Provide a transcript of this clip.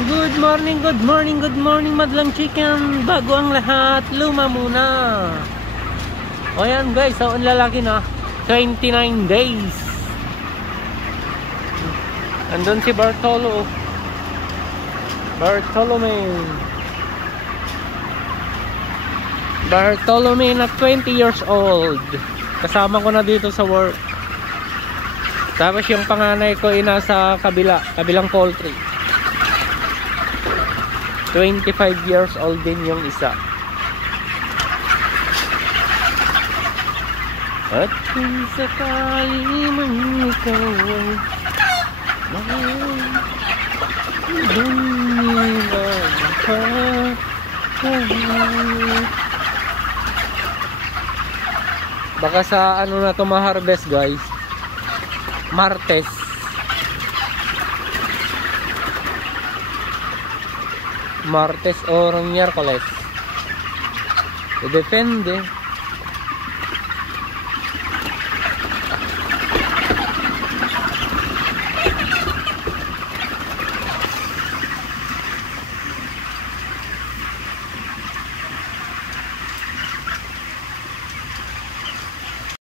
Good morning, good morning, good morning madlang chicken. Bago ang lahat, luma muna. O yan guys, so ang lalaki na 29 days. Andun si Bartolome na 20 years old. Kasama ko na dito sa work. Tapos yung panganay ko ay nasa kabilang poultry. 25 years old din yung isa. At kung sakali man ikaw ay baka sa ano na to ma-harvest guys, Martes o Miyerkules. Depende.